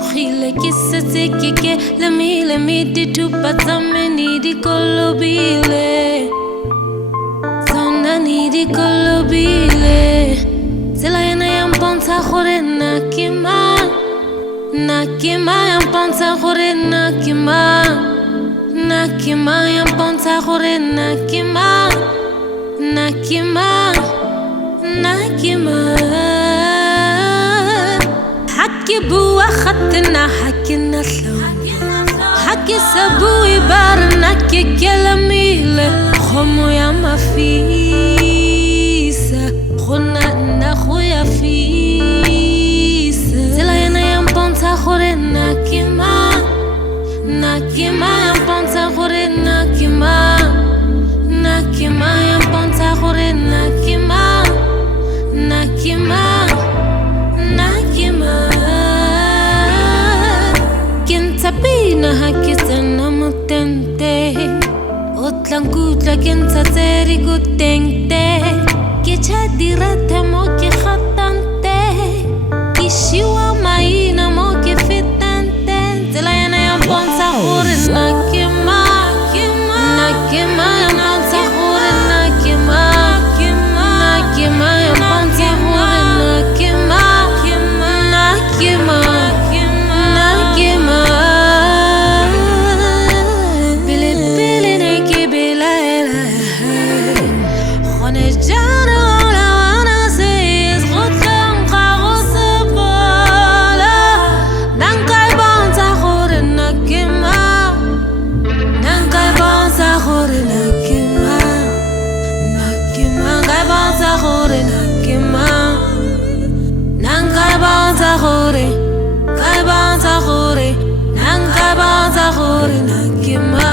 khile kisase kike lemi di tupa tameni di kolobile Zona ni di kolobile Zela yana yam ponta khore nakima yam ponta khore nakima yam ponta khore nakima حكي بوا خدنا حكينا سلو حكي سبوي بارنا كي كلامي خمو يا ما فيسا خنا نخويا فيسا زلاينا يا مبونتا خورنا كيما يا مبونتا خورنا كيما يا مبونتا خورنا كيما Sabina hakisana mutente Otlan kutla kinsa seri gutente Kicha dirate mo ki khatante Kishiwa maina mo ki fitante Zilayana ya bonsa khuri nakima ya bonsa khuri nakima ya bonsa khuri nakima Nangkai bangsa khore nakima